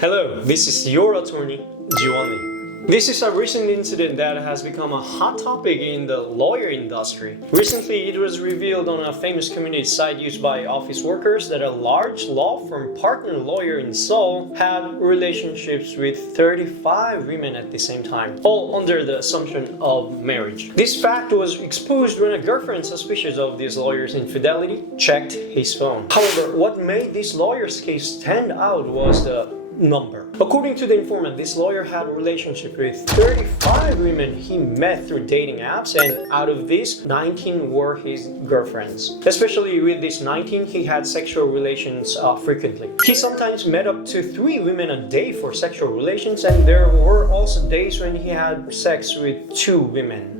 Hello, this is your attorney, Jiwon Lee. This is a recent incident that has become a hot topic in the lawyer industry. Recently, it was revealed on a famous community site used by office workers that a large law firm partner lawyer in Seoul had relationships with 35 women at the same time, all under the assumption of marriage. This fact was exposed when a girlfriend suspicious of this lawyer's infidelity checked his phone. However, what made this lawyer's case stand out was the number. According to the informant, this lawyer had a relationship with 35 women he met through dating apps, and out of these, 19 were his girlfriends. Especially with these 19, he had sexual relations frequently. He sometimes met up to 3 women a day for sexual relations, and there were also days when he had sex with 2 women.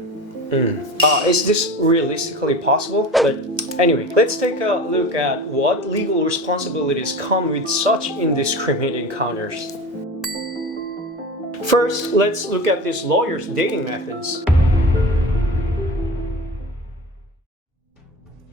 Is this realistically possible? But anyway, let's take a look at what legal responsibilities come with such indiscriminate encounters. First, let's look at this lawyer's dating methods.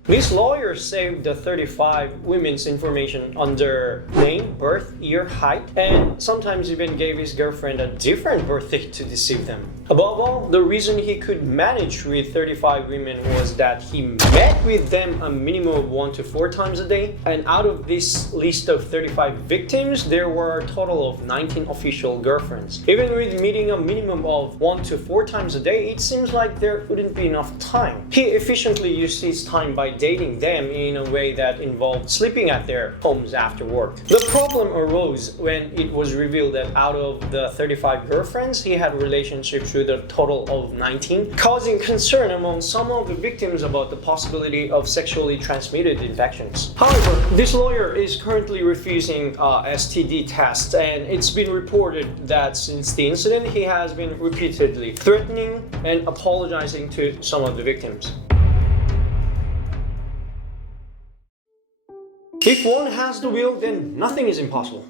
This lawyer saved the 35 women's information under name, birth, year, height, and sometimes even gave his girlfriend a different birthday to deceive them. Above all, the reason he could manage with 35 women was that he met with them a minimum of 1 to 4 times a day, and out of this list of 35 victims, there were a total of 19 official girlfriends. Even with meeting a minimum of 1 to 4 times a day, it seems like there wouldn't be enough time. He efficiently used his time by dating them in a way that involved sleeping at their homes after work. The problem arose when it was revealed that out of the 35 girlfriends, he had relationships with a total of 19, causing concern among some of the victims about the possibility of sexually transmitted infections. However, this lawyer is currently refusing STD tests, and it's been reported that since the incident, he has been repeatedly threatening and apologizing to some of the victims. If one has the will, then nothing is impossible.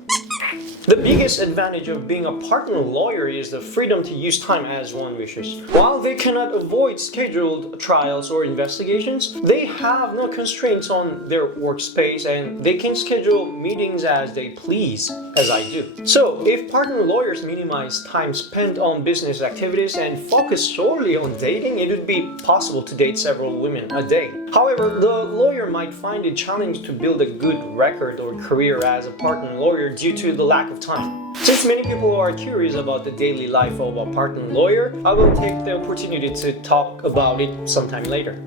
The biggest advantage of being a partner lawyer is the freedom to use time as one wishes. While they cannot avoid scheduled trials or investigations, they have no constraints on their workspace and they can schedule meetings as they please, as I do. So, if partner lawyers minimize time spent on business activities and focus solely on dating, it would be possible to date several women a day. However, the lawyer might find it challenging to build a good record or career as a partner lawyer due to the lack of time. Since many people are curious about the daily life of a partner lawyer, I will take the opportunity to talk about it sometime later.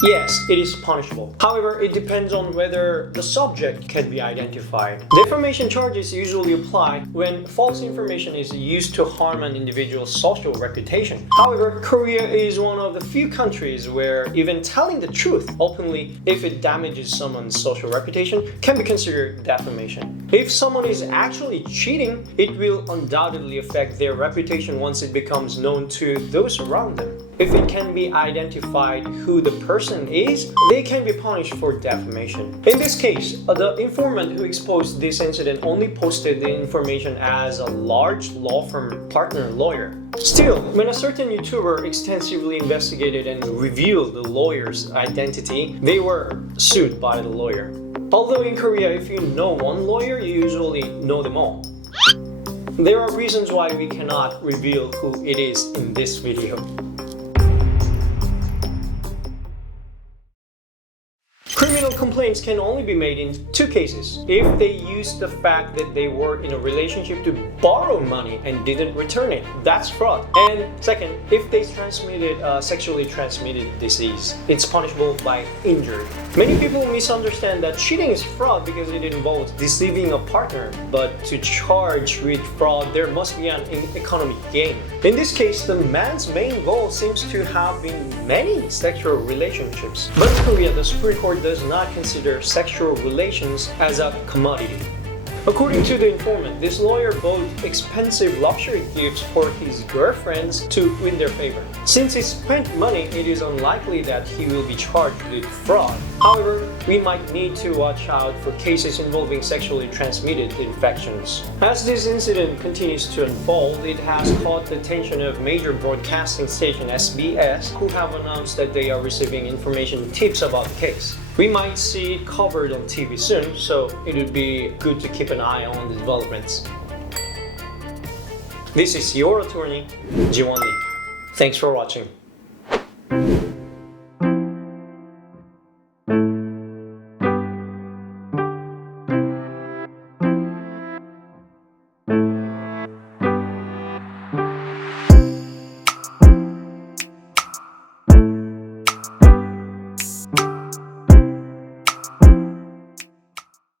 Yes, it is punishable. However, it depends on whether the subject can be identified. Defamation charges usually apply when false information is used to harm an individual's social reputation. However, Korea is one of the few countries where even telling the truth openly, if it damages someone's social reputation, can be considered defamation. If someone is actually cheating, it will undoubtedly affect their reputation once it becomes known to those around them. If it can be identified who the person is, they can be punished for defamation. In this case, the informant who exposed this incident only posted the information as a large law firm partner lawyer. Still, when a certain YouTuber extensively investigated and revealed the lawyer's identity, they were sued by the lawyer. Although in Korea, if you know one lawyer, you usually know them all. There are reasons why we cannot reveal who it is in this video. Criminal complaints can only be made in 2 cases. If they use the fact that they were in a relationship to borrow money and didn't return it, that's fraud. And second, if they transmitted a sexually transmitted disease, it's punishable by injury. Many people misunderstand that cheating is fraud because it involves deceiving a partner, but to charge with fraud, there must be an economic gain. In this case, the man's main goal seems to have been many sexual relationships. But in Korea, the Supreme Court does not consider sexual relations as a commodity. According to the informant, this lawyer bought expensive luxury gifts for his girlfriends to win their favor. Since he spent money, it is unlikely that he will be charged with fraud. However, we might need to watch out for cases involving sexually transmitted infections. As this incident continues to unfold, it has caught the attention of major broadcasting station SBS, who have announced that they are receiving information tips about the case. We might see it covered on TV soon, so it would be good to keep an eye on the developments. This is your attorney, Jiwon Lee. Thanks for watching.